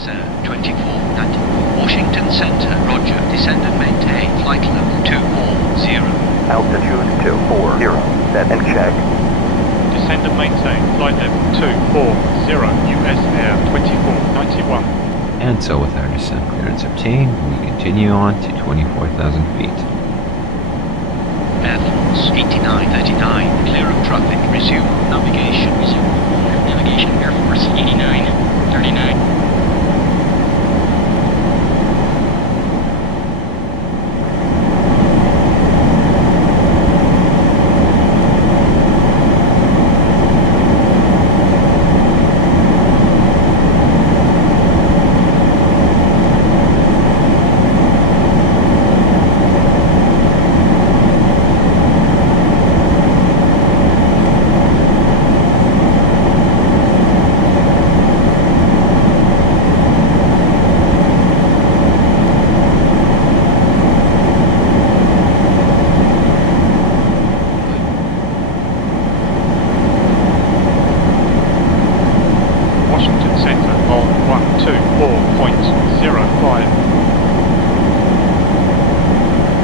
US Air 2490. Washington Center, roger. Descend and maintain flight level 240. Altitude 240, set and check. Descend and maintain flight level 240, US Air 2491. And so with our descent clearance obtained, we continue on to 24,000 feet. Air Force 8939, clear of traffic, resume navigation. Navigation, Air Force 8939.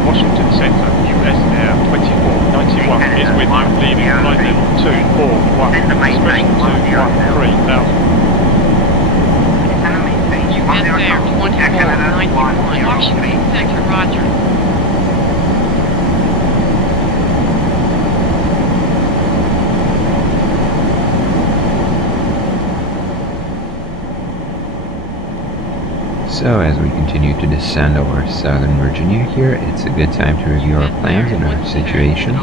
Washington Center, US Air 2491 is with you, leaving flight level 241, expression 213,000. US Air 2491, Washington Center, roger. So as we continue to descend over southern Virginia here, it's a good time to review our plans and our situation.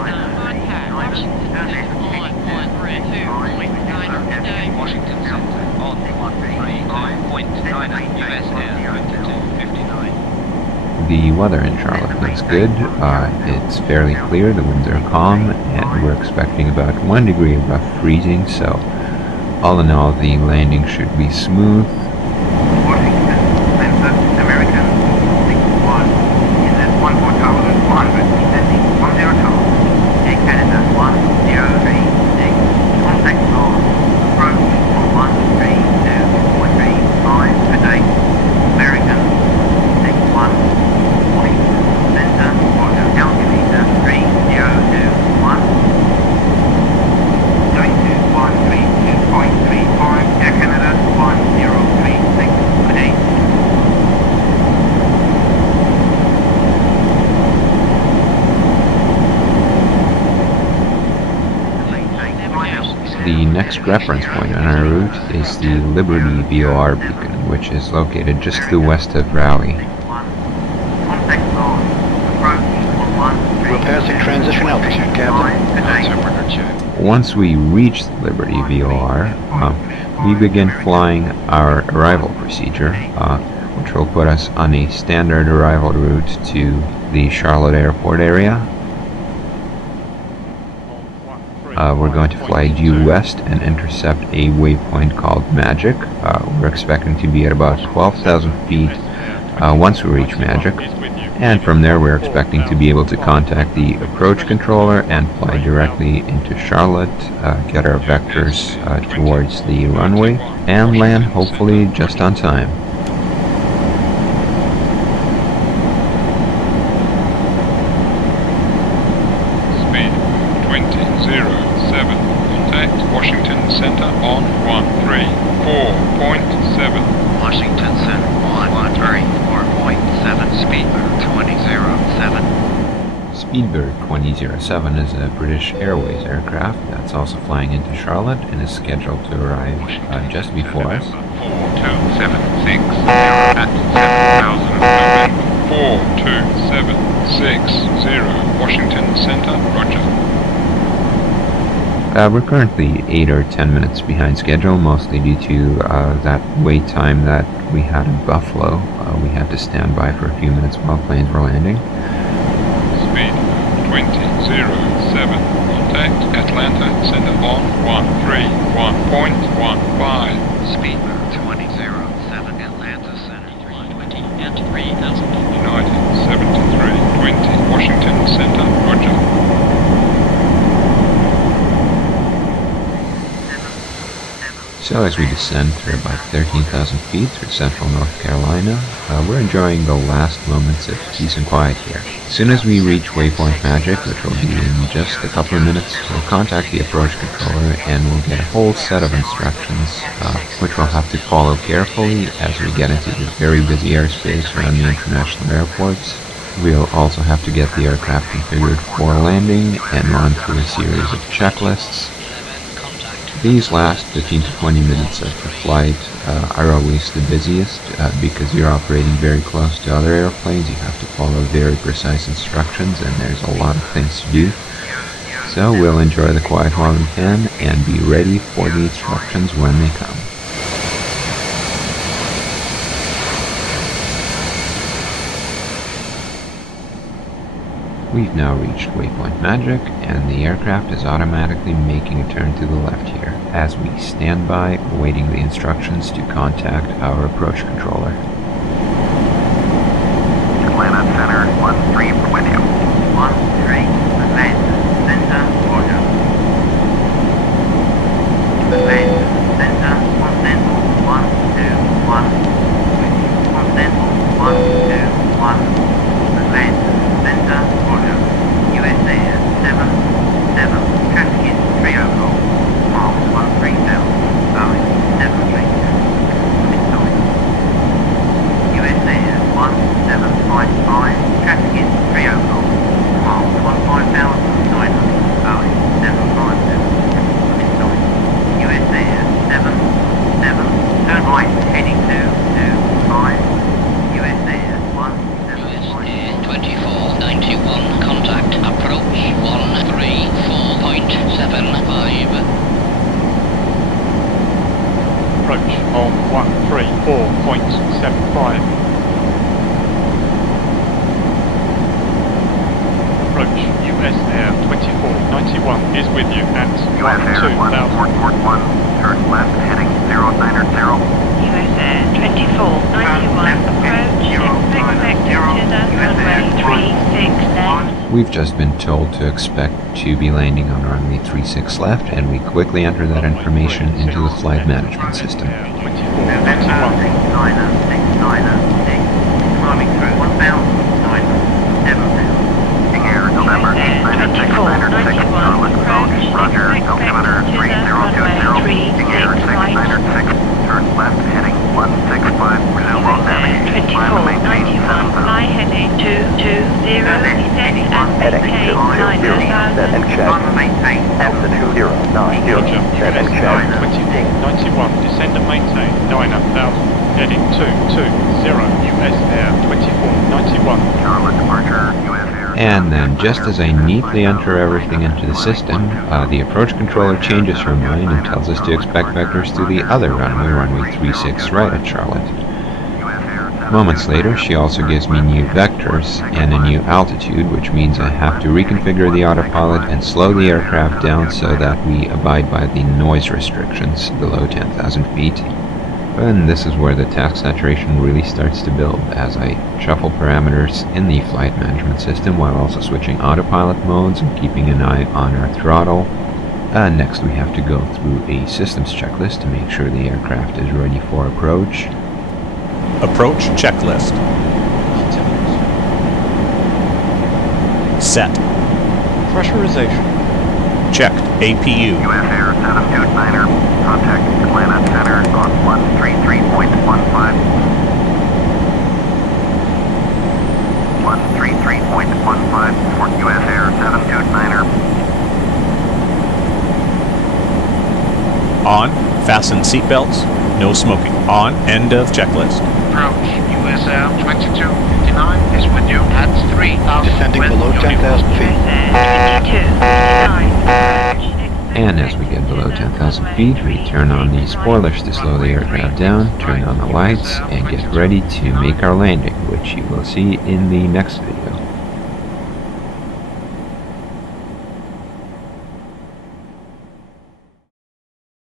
The weather in Charlotte looks good. It's fairly clear, the winds are calm, and we're expecting about 1 degree above freezing, so all in all the landing should be smooth. The next reference point on our route is the Liberty VOR beacon, which is located just to the west of Raleigh. We're passing transition altitude, Captain. Once we reach the Liberty VOR, we begin flying our arrival procedure, which will put us on a standard arrival route to the Charlotte Airport area. We're going to fly due west and intercept a waypoint called Magic. We're expecting to be at about 12,000 feet once we reach Magic, and from there we're expecting to be able to contact the approach controller and fly directly into Charlotte, get our vectors towards the runway, and land hopefully just on time. Washington Center on 134.7. Washington Center on 134.7. Speedbird 2007. Speedbird 2007 is a British Airways aircraft that's also flying into Charlotte and is scheduled to arrive just before us. 4276 at 7,000 42760 Washington Center, roger. We're currently 8 or 10 minutes behind schedule, mostly due to that wait time that we had in Buffalo. We had to stand by for a few minutes while planes were landing. Speed 2007, contact Atlanta Center on 131.15. Speedbird 2007, Atlanta Center 320 and 3,000. United 7320, Washington Center, roger. So as we descend through about 13,000 feet through central North Carolina, we're enjoying the last moments of peace and quiet here. As soon as we reach waypoint magic, which will be in just a couple of minutes, we'll contact the approach controller and we'll get a whole set of instructions, which we'll have to follow carefully as we get into the very busy airspace around the international airports. We'll also have to get the aircraft configured for landing and run through a series of checklists. These last 15 to 20 minutes of the flight are always the busiest because you're operating very close to other airplanes. You have to follow very precise instructions and there's a lot of things to do. So we'll enjoy the quiet while we can and be ready for the instructions when they come. We've now reached waypoint magic, and the aircraft is automatically making a turn to the left here, as we stand by awaiting the instructions to contact our approach controller. Atlanta Center, 1-3 with you. 1-3, Atlanta Center, Roger. Atlanta Center, Continental, 1-2-1. Continental, 1-2-1. Atlanta Center, Roger. USA 7-7, traffic is 30, miles 13,000, Boeing 732. Midnight. USA 1755, traffic is 30, miles 15,900, Boeing 752. Midnight. USA 7-7, turn right, heading 225. USA 2491, contact approach 134.75. Approach on 134.75. Approach US Air 2491 is with you at US Air 1441, turn left, heading 090. US Air 2491, approach, expect to the runway 36 left. We've just been told to expect to be landing on runway 36 left, and we quickly enter that information into the flight management system. Climbing through 1,907. Air November 996, Charlotte approach, Roger, altimeter 3020. Air 696, turn left, heading 165, resume on navigation. 2491, fly heading 220, set and maintain 9,000. Altitude 090, set and check. 2491, descend and maintain 9,000. Heading 220, US Air 2491. Charlotte departure, US Air. And then, just as I neatly enter everything into the system, the approach controller changes her mind and tells us to expect vectors to the other runway, runway 36 right at Charlotte. Moments later, she also gives me new vectors and a new altitude, which means I have to reconfigure the autopilot and slow the aircraft down so that we abide by the noise restrictions below 10,000 feet. And this is where the task saturation really starts to build, as I shuffle parameters in the flight management system while also switching autopilot modes and keeping an eye on our throttle. Next we have to go through a systems checklist to make sure the aircraft is ready for approach. Approach checklist. Set. Pressurization. Checked. APU. US Air 729er, contact Atlanta Center on 133.15. 133.15 for US Air 729er. On. Fasten seatbelts. No smoking. On. End of checklist. Approach US Air 2259 is with you at 3,000. Descending below 10,000 feet. And as we get below 10,000 feet, we turn on the spoilers to slow the aircraft down, turn on the lights, and get ready to make our landing, which you will see in the next video.